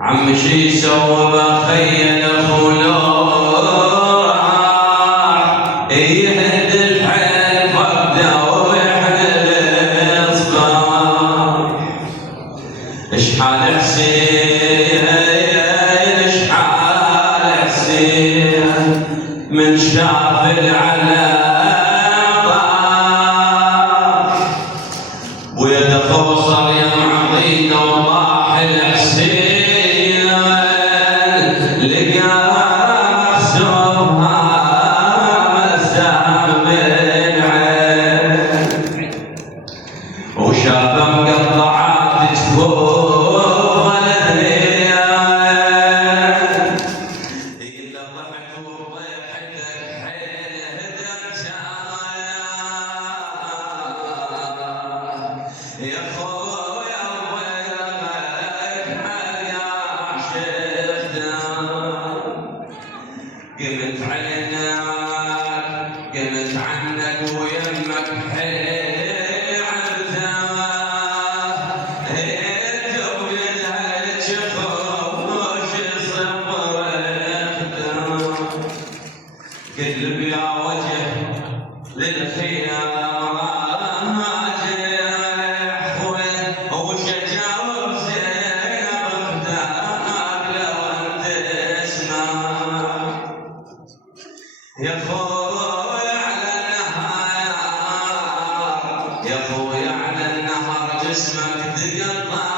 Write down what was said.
عم شي سوى بخيل خلوع يهد الحيل فقده ويحل الاصبع اشحال حسين اشحال حسين من شاف العلاقة ويد خوصر يا معطينا وطاح الحسين لقى محسوبها مسام العين وشاف مقطعات جفوف الاثنين يقول له ضحك وضحكك حيل هدم يا خويا ويرمك حيا شفته قمت عينك قمت عنك ويمك حيل عرفه تولد هالشخوش صبرته قلب يا وجه للخيام يا خويا على النهار يا خويا على النهار جسمك تقطع